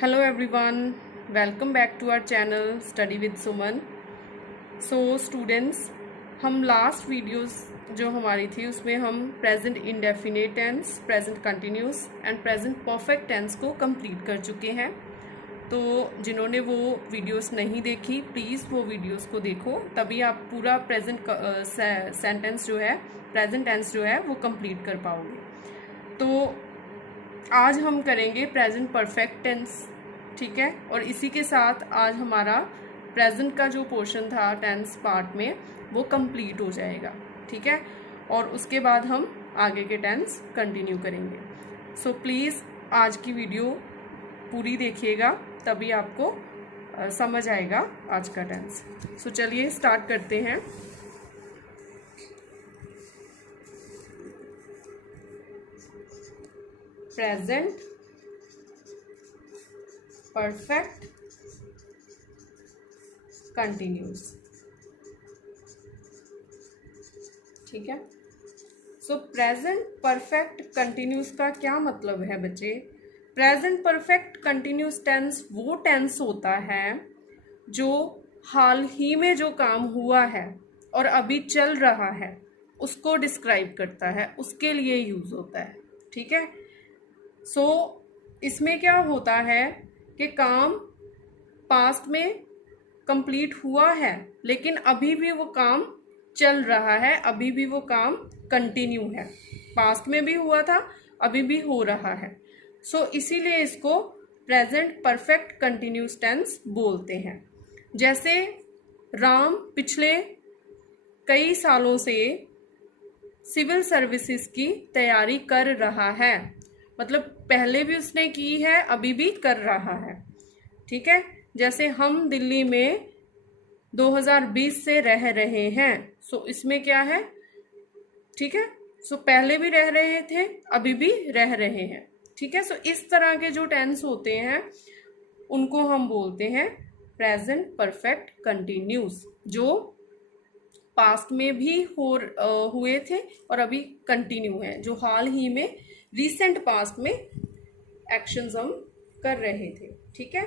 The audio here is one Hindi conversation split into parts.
Hello everyone, welcome back to our channel study with Suman. So students, हम लास्ट वीडियोस जो हमारी थी उसमें हम present indefinite tense, present continuous and present perfect tense को कंप्लीट कर चुके हैं। तो जिन्होंने वो वीडियोस नहीं देखी, प्लीज़ वो वीडियोस को देखो, तभी आप पूरा प्रेजेंट सेंटेंस जो है, प्रेजेंट टेंस जो है वो कंप्लीट कर पाओगे। तो आज हम करेंगे प्रेजेंट परफेक्ट टेंस, ठीक है। और इसी के साथ आज हमारा प्रेजेंट का जो पोर्शन था टेंस पार्ट में वो कंप्लीट हो जाएगा, ठीक है। और उसके बाद हम आगे के टेंस कंटिन्यू करेंगे। सो प्लीज़ आज की वीडियो पूरी देखिएगा, तभी आपको समझ आएगा आज का टेंस। सो चलिए स्टार्ट करते हैं। प्रेजेंट परफेक्ट कंटिन्यूस, ठीक है। सो प्रेजेंट परफेक्ट कंटिन्यूस का क्या मतलब है बच्चे? प्रेजेंट परफेक्ट कंटिन्यूस टेंस वो टेंस होता है जो हाल ही में जो काम हुआ है और अभी चल रहा है उसको डिस्क्राइब करता है, उसके लिए यूज होता है, ठीक है। सो इसमें क्या होता है कि काम पास्ट में कंप्लीट हुआ है लेकिन अभी भी वो काम चल रहा है, अभी भी वो काम कंटिन्यू है। पास्ट में भी हुआ था, अभी भी हो रहा है। सो इसीलिए इसको प्रेजेंट परफेक्ट कंटिन्यूस टेंस बोलते हैं। जैसे राम पिछले कई सालों से सिविल सर्विसेज की तैयारी कर रहा है, मतलब पहले भी उसने की है, अभी भी कर रहा है, ठीक है। जैसे हम दिल्ली में 2020 से रह रहे हैं, सो इसमें क्या है, ठीक है। सो पहले भी रह रहे थे, अभी भी रह रहे हैं, ठीक है। सो इस तरह के जो टेंस होते हैं उनको हम बोलते हैं प्रेजेंट परफेक्ट कंटिन्यूस, जो पास्ट में भी हुए थे और अभी कंटिन्यू है, जो हाल ही में रिसेंट पास्ट में एक्शंस हम कर रहे थे, ठीक है।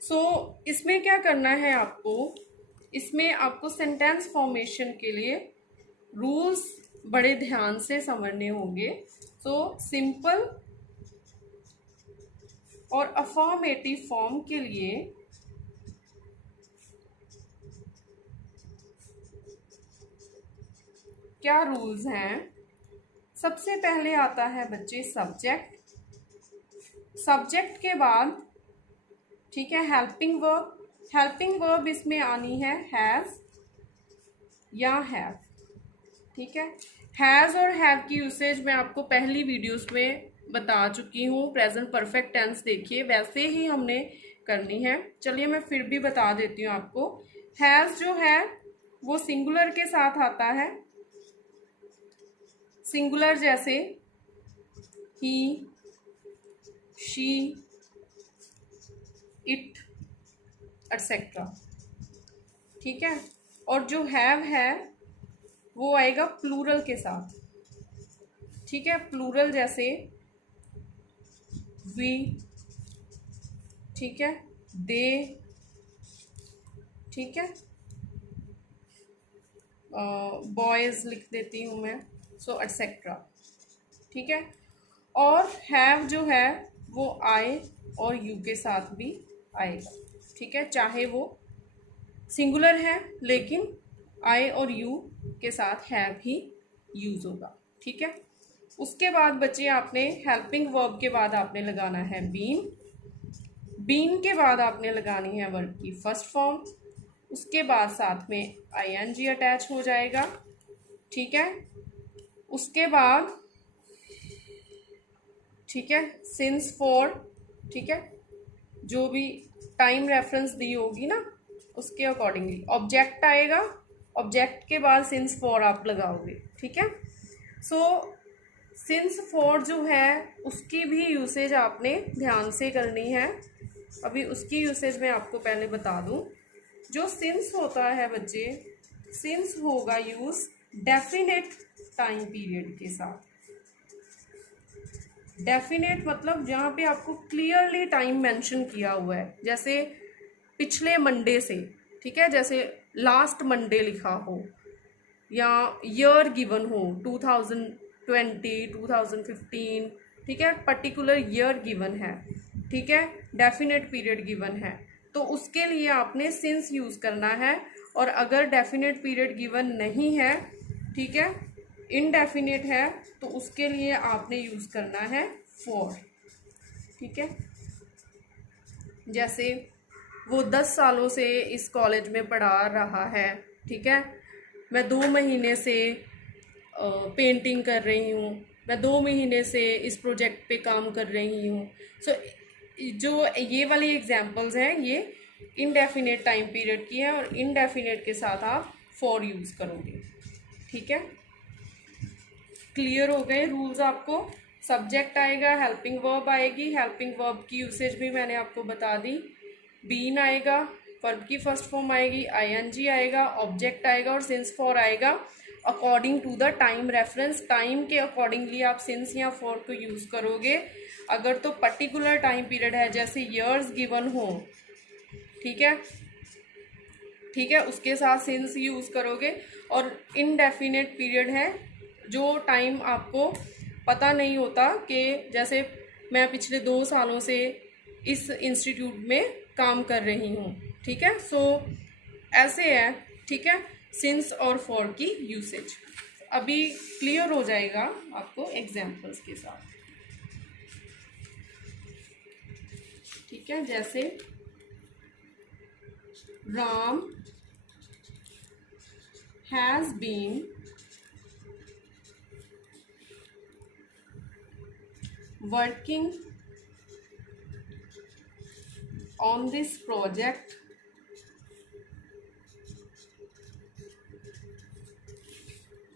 सो इसमें क्या करना है आपको, इसमें आपको सेंटेंस फॉर्मेशन के लिए रूल्स बड़े ध्यान से समझने होंगे। सो सिंपल और अफर्मेटिव फॉर्म के लिए क्या रूल्स हैं? सबसे पहले आता है बच्चे सब्जेक्ट, सब्जेक्ट के बाद, ठीक है, हेल्पिंग वर्ब। हेल्पिंग वर्ब इसमें आनी है हैज या हैव, ठीक है। हैज और हैव की यूसेज मैं आपको पहली वीडियोस में बता चुकी हूँ। प्रेजेंट परफेक्ट टेंस देखिए, वैसे ही हमने करनी है। चलिए मैं फिर भी बता देती हूँ आपको। हैज जो है वो सिंगुलर के साथ आता है, सिंगुलर जैसे ही, शी, इट एटसेट्रा, ठीक है। और जो हैव है वो आएगा प्लूरल के साथ, ठीक है। प्लूरल जैसे वी, ठीक है, दे, ठीक है, बॉयज लिख देती हूँ मैं, सो एटसेट्रा, ठीक है। और हैव जो है वो आई और यू के साथ भी आएगा, ठीक है, चाहे वो सिंगुलर है लेकिन आई और यू के साथ हैव ही यूज होगा, ठीक है। उसके बाद बच्चे आपने हेल्पिंग वर्ब के बाद आपने लगाना है बीन, बीन के बाद आपने लगानी है वर्ब की फर्स्ट फॉर्म, उसके बाद साथ में आईएनजी अटैच हो जाएगा, ठीक है। उसके बाद, ठीक है, सिंस फॉर, ठीक है, जो भी टाइम रेफरेंस दी होगी ना उसके अकॉर्डिंगली ऑब्जेक्ट आएगा, ऑब्जेक्ट के बाद सिंस फॉर आप लगाओगे, ठीक है। सो सिंस फॉर जो है उसकी भी यूसेज आपने ध्यान से करनी है। अभी उसकी यूसेज मैं आपको पहले बता दूं। जो सिंस होता है बच्चे, सिंस होगा यूज डेफिनेट टाइम पीरियड के साथ, डेफिनेट मतलब जहाँ पे आपको क्लियरली टाइम मेंशन किया हुआ है, जैसे पिछले मंडे से, ठीक है, जैसे लास्ट मंडे लिखा हो, या ईयर गिवन हो 2020 2015, ठीक है, पर्टिकुलर ईयर गिवन है, ठीक है, डेफिनेट पीरियड गिवन है, तो उसके लिए आपने सिंस यूज़ करना है। और अगर डेफिनेट पीरियड गिवन नहीं है, ठीक है, इनडेफिनेट है, तो उसके लिए आपने यूज़ करना है फॉर, ठीक है। जैसे वो 10 सालों से इस कॉलेज में पढ़ा रहा है, ठीक है, मैं 2 महीने से पेंटिंग कर रही हूँ, मैं 2 महीने से इस प्रोजेक्ट पे काम कर रही हूँ। सो जो ये वाली एग्जांपल्स हैं ये इनडेफिनेट टाइम पीरियड की है, और इनडेफिनेट के साथ आप फॉर यूज़ करोगे, ठीक है। क्लियर हो गए रूल्स आपको। सब्जेक्ट आएगा, हेल्पिंग वर्ब आएगी, हेल्पिंग वर्ब की यूसेज भी मैंने आपको बता दी, बीन आएगा, वर्ब की फर्स्ट फॉर्म आएगी, आईएनजी आएगा, ऑब्जेक्ट आएगा और सिंस फॉर आएगा according to the time reference. Time के अकॉर्डिंगली आप सिंस या फॉर को यूज़ करोगे। अगर तो पर्टिकुलर टाइम पीरियड है, जैसे ईयर्स गिवन हो, ठीक है, ठीक है, उसके साथ सिंस यूज़ करोगे। और इनडेफिनेट पीरियड है, जो टाइम आपको पता नहीं होता, कि जैसे मैं पिछले 2 सालों से इस इंस्टीट्यूट में काम कर रही हूँ, ठीक है। सो ऐसे है, ठीक है, सिंस और फॉर की यूसेज। अभी क्लियर हो जाएगा आपको एग्जाम्पल्स के साथ, ठीक है। जैसे Ram has been working on this project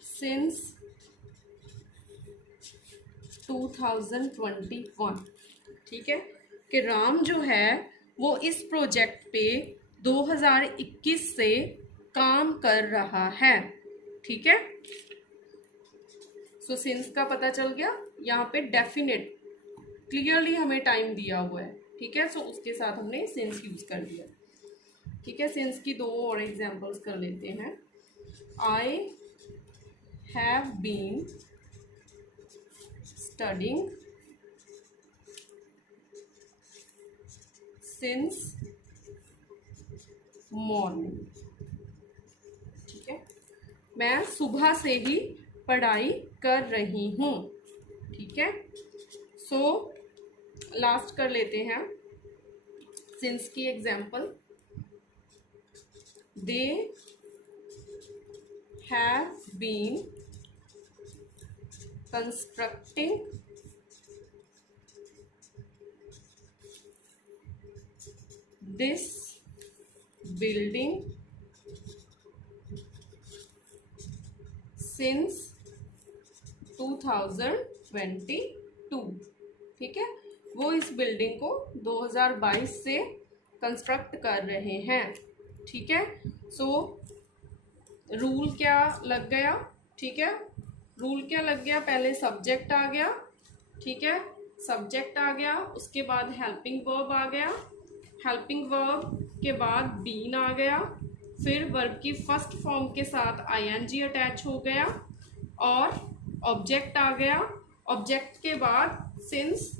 since 2021, ठीक है, कि राम जो है वो इस प्रोजेक्ट पे 2021 से काम कर रहा है, ठीक है। सो सिंस का पता चल गया। यहाँ पे डेफिनेट क्लियरली हमें टाइम दिया हुआ है, ठीक है, सो उसके साथ हमने सिंस यूज कर दिया, ठीक है। सिंस की 2 और एग्जांपल्स कर लेते हैं। I have been studying since morning, ठीक है, मैं सुबह से ही पढ़ाई कर रही हूँ, ठीक है। सो लास्ट कर लेते हैं सिंस की example. They have been constructing this building since 2022, ठीक है, वो इस बिल्डिंग को 2022 से कंस्ट्रक्ट कर रहे हैं, ठीक है। सो रूल क्या लग गया, ठीक है, रूल क्या लग गया, पहले सब्जेक्ट आ गया, ठीक है, सब्जेक्ट आ गया, उसके बाद हेल्पिंग वर्ब आ गया, हेल्पिंग वर्ब के बाद बीन आ गया, फिर वर्ब की फर्स्ट फॉर्म के साथ आईएनजी अटैच हो गया, और ऑब्जेक्ट आ गया, ऑब्जेक्ट के बाद सिंस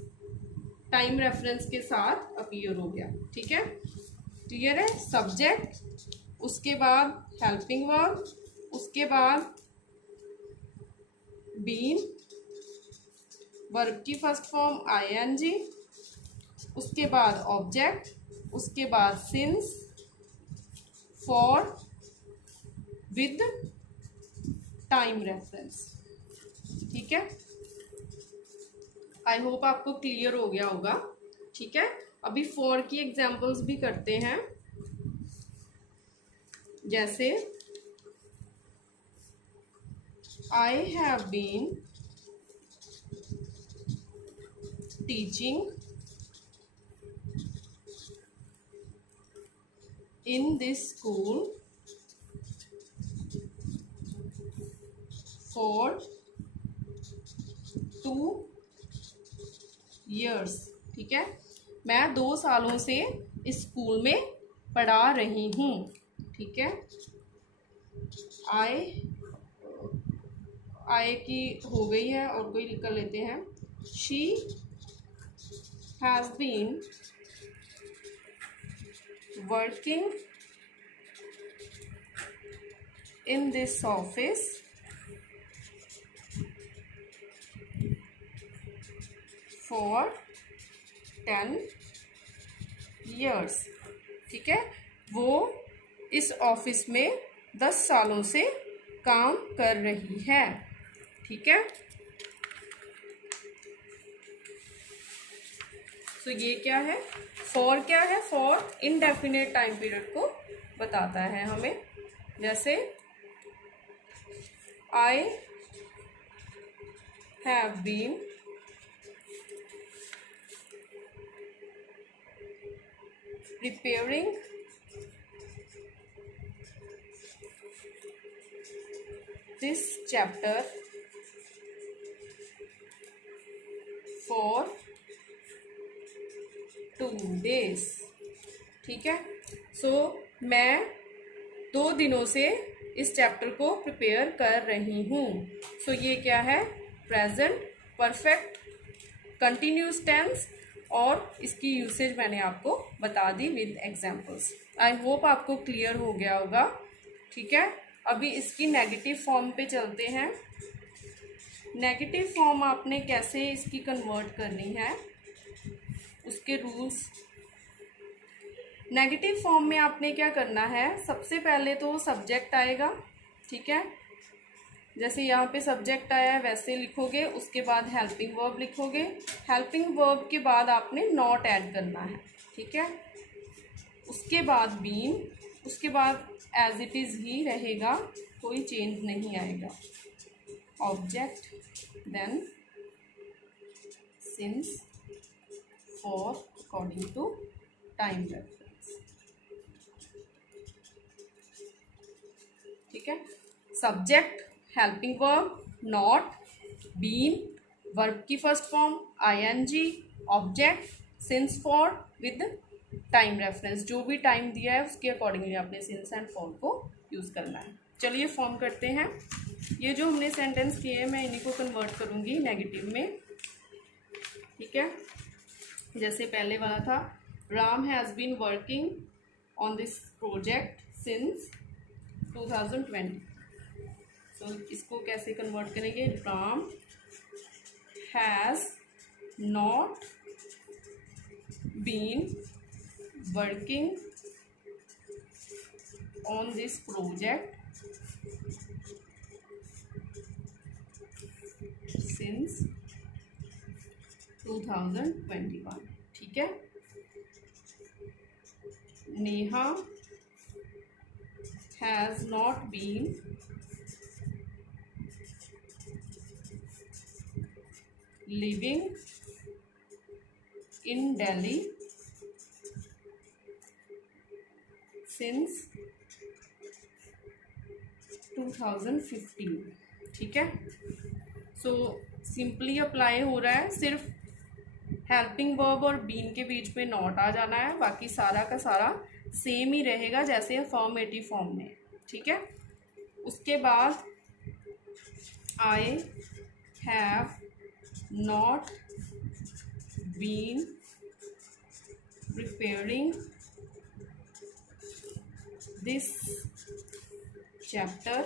टाइम रेफरेंस के साथ अपीयर हो गया, ठीक है। क्लियर है। सब्जेक्ट, उसके बाद हेल्पिंग वर्ब, उसके बाद बीन, वर्ब की फर्स्ट फॉर्म आईएनजी, उसके बाद ऑब्जेक्ट, उसके बाद since, for with time reference, ठीक है। आई होप आपको क्लियर हो गया होगा, ठीक है। अभी फॉर की एग्जांपल्स भी करते हैं। जैसे I have been teaching in this school for 2 years, ठीक है। मैं 2 सालों से इस स्कूल में पढ़ा रही हूँ, ठीक है। आई की हो गई है और कोई कर लेते हैं। She has been working in this office for 10 years, ठीक है। वो इस ऑफिस में 10 सालों से काम कर रही है, ठीक है। तो ये क्या है, फॉर क्या है, फॉर इनडेफिनेट टाइम पीरियड को बताता है हमें। जैसे I have been preparing this chapter for 2 days, ठीक है। सो मैं 2 दिनों से इस चैप्टर को प्रिपेयर कर रही हूँ। सो ये क्या है, प्रेजेंट परफेक्ट कंटिन्यूस टेंस, और इसकी यूसेज मैंने आपको बता दी विद एग्जांपल्स। आई होप आपको क्लियर हो गया होगा, ठीक है। अभी इसकी नेगेटिव फॉर्म पे चलते हैं। नेगेटिव फॉर्म आपने कैसे इसकी कन्वर्ट करनी है, उसके रूल्स। नेगेटिव फॉर्म में आपने क्या करना है, सबसे पहले तो सब्जेक्ट आएगा, ठीक है। जैसे यहाँ पे सब्जेक्ट आया है वैसे लिखोगे, उसके बाद हेल्पिंग वर्ब लिखोगे। हेल्पिंग वर्ब के बाद आपने नॉट ऐड करना है, ठीक है। उसके बाद बीन, उसके बाद एज इट इज़ ही रहेगा, कोई चेंज नहीं आएगा। Object, then since, for, according to, time reference, ठीक है। Subject, helping verb, not, been, verb की first form ING, object, since, for with time reference. जो भी टाइम दिया है उसके अकॉर्डिंगली आपने सिंस एंड फॉर को यूज़ करना है। चलिए फॉर्म करते हैं। ये जो हमने सेंटेंस किए हैं मैं इन्हीं को कन्वर्ट करूँगी नेगेटिव में, ठीक है। जैसे पहले वाला था, Ram has been working on this project since 2020। तो इसको कैसे कन्वर्ट करेंगे, Ram has not been working on this project since 2021, ठीक है। Neha has not been living in Delhi since 2015, ठीक है। सो सिंपली अप्लाई हो रहा है, सिर्फ हेल्पिंग वर्ब और बीन के बीच में नॉट आ जाना है, बाकी सारा का सारा सेम ही रहेगा जैसे अफर्मेटिव फॉर्म में, ठीक है। उसके बाद I have not been preparing this chapter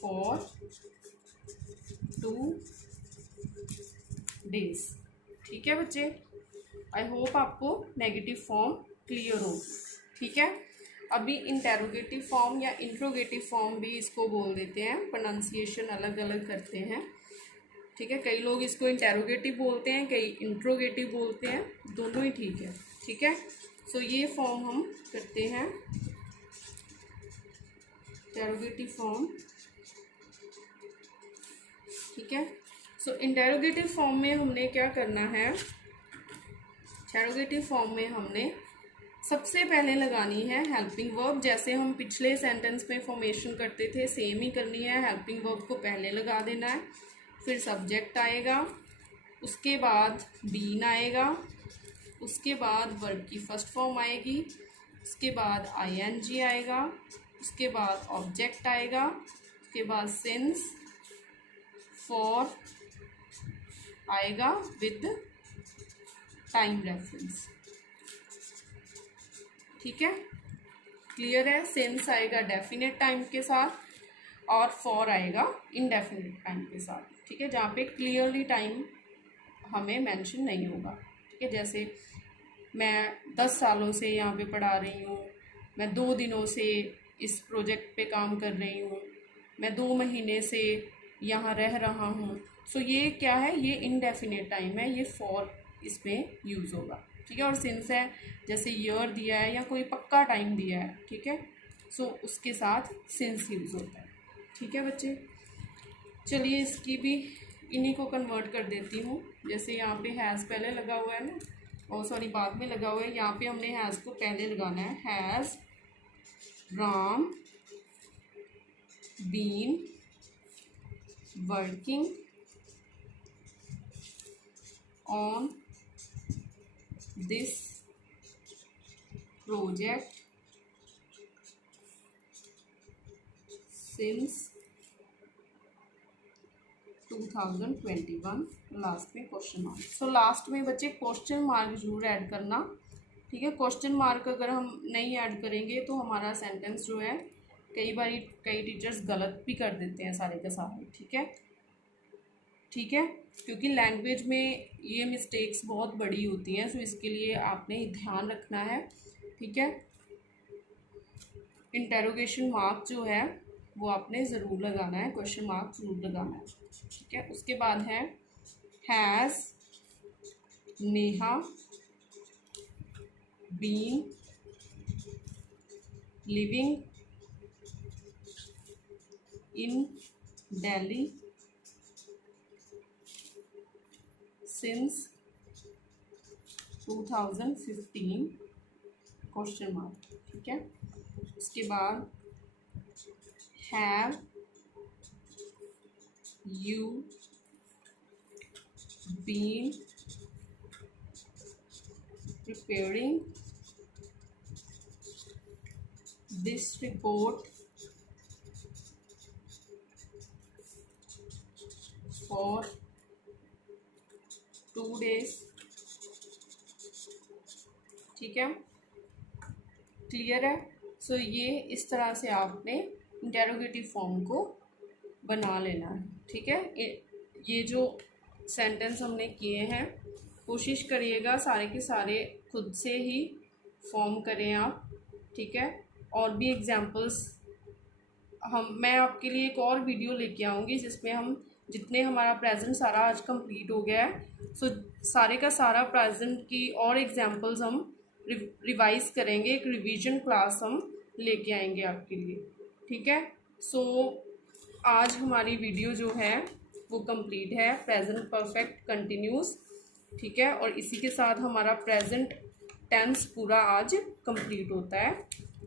for 2 days, ठीक है बच्चे। आई होप आपको नेगेटिव फॉर्म क्लियर हो, ठीक है। अभी इंटेरोगेटिव फॉर्म या इंट्रोगेटिव फॉर्म भी इसको बोल देते हैं, प्रोनाउंसिएशन अलग अलग करते हैं, ठीक है। कई लोग इसको इंटेरोगेटिव बोलते हैं, कई इंट्रोगेटिव बोलते हैं, दोनों ही ठीक है, ठीक है। सो ये फॉर्म हम करते हैं, इंटेरोगेटिव फॉर्म, ठीक है। सो इंटेरोगेटिव फॉर्म में हमने क्या करना है, इंटेरोगेटिव फॉर्म में हमने सबसे पहले लगानी है हेल्पिंग वर्ब। जैसे हम पिछले सेंटेंस में फॉर्मेशन करते थे सेम ही करनी है, हेल्पिंग वर्ब को पहले लगा देना है, फिर सब्जेक्ट आएगा, उसके बाद बीन आएगा, उसके बाद वर्ब की फर्स्ट फॉर्म आएगी, उसके बाद आईएनजी आएगा, उसके बाद ऑब्जेक्ट आएगा, उसके बाद सिंस, फॉर आएगा विद टाइम रेफरेंस। ठीक है, क्लियर है। सिंस आएगा डेफिनेट टाइम के साथ और फॉर आएगा इनडेफिनेट टाइम के साथ। ठीक है, जहाँ पे क्लियरली टाइम हमें मेंशन नहीं होगा। ठीक है, जैसे मैं 10 सालों से यहाँ पे पढ़ा रही हूँ, मैं 2 दिनों से इस प्रोजेक्ट पे काम कर रही हूँ, मैं 2 महीने से यहाँ रह रहा हूँ। सो ये क्या है, ये इनडेफिनेट टाइम है, ये फॉर इसमें यूज़ होगा। ठीक है, और सिंस है जैसे ईयर दिया है या कोई पक्का टाइम दिया है। ठीक है, सो उसके साथ सिंस यूज़ होता है। ठीक है बच्चे, चलिए इसकी भी इन्हीं को कन्वर्ट कर देती हूँ। जैसे यहाँ पे हैज़ पहले लगा हुआ है ना, और सॉरी बाद में लगा हुआ है, यहाँ पे हमने हैज़ को पहले लगाना है। Has Ram been working on this project since 2021, last में क्वेश्चन मार्क। सो लास्ट में बच्चे क्वेश्चन मार्क जरूर ऐड करना। ठीक है, क्वेश्चन मार्क अगर हम नहीं ऐड करेंगे तो हमारा सेंटेंस जो है कई बार कई टीचर्स गलत भी कर देते हैं सारे के सारे। ठीक है, ठीक है, क्योंकि लैंग्वेज में ये मिस्टेक्स बहुत बड़ी होती हैं, सो इसके लिए आपने ध्यान रखना है। ठीक है, इंटेरोगेशन मार्क जो है वो आपने ज़रूर लगाना है, क्वेश्चन मार्क ज़रूर लगाना है। ठीक है, उसके बाद है has Neha been living in Delhi since 2015 question mark. ठीक है, उसके बाद have you been preparing this report for 2 days। ठीक है, क्लियर है। सो ये इस तरह से आपने इंटेरोगेटिव फॉर्म को बना लेना है। ठीक है, ये जो सेंटेंस हमने किए हैं कोशिश करिएगा सारे के सारे खुद से ही फॉर्म करें आप। ठीक है, और भी एग्जांपल्स मैं आपके लिए एक और वीडियो लेके आऊँगी जिसमें हम जितने हमारा प्रेजेंट सारा आज कंप्लीट हो गया है, सो सारे का सारा प्रेजेंट की और एग्जांपल्स हम रिवाइज करेंगे। एक रिवीजन क्लास हम लेके आएंगे आपके लिए। ठीक है, सो आज हमारी वीडियो जो है वो कंप्लीट है, प्रेजेंट परफेक्ट कंटिन्यूस। ठीक है, और इसी के साथ हमारा प्रेजेंट टेंस पूरा आज कंप्लीट होता है।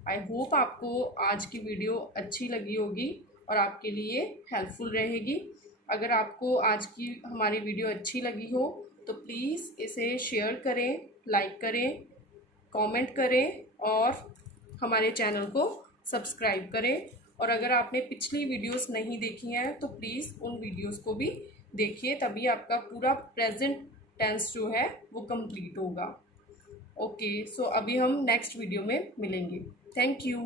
आई होप आपको आज की वीडियो अच्छी लगी होगी और आपके लिए हेल्पफुल रहेगी। अगर आपको आज की हमारी वीडियो अच्छी लगी हो तो प्लीज़ इसे शेयर करें, लाइक करें, कमेंट करें और हमारे चैनल को सब्सक्राइब करें। और अगर आपने पिछली वीडियोस नहीं देखी हैं तो प्लीज़ उन वीडियोस को भी देखिए, तभी आपका पूरा प्रेजेंट टेंस जो है वो कंप्लीट होगा। ओके, सो अभी हम नेक्स्ट वीडियो में मिलेंगे। Thank you.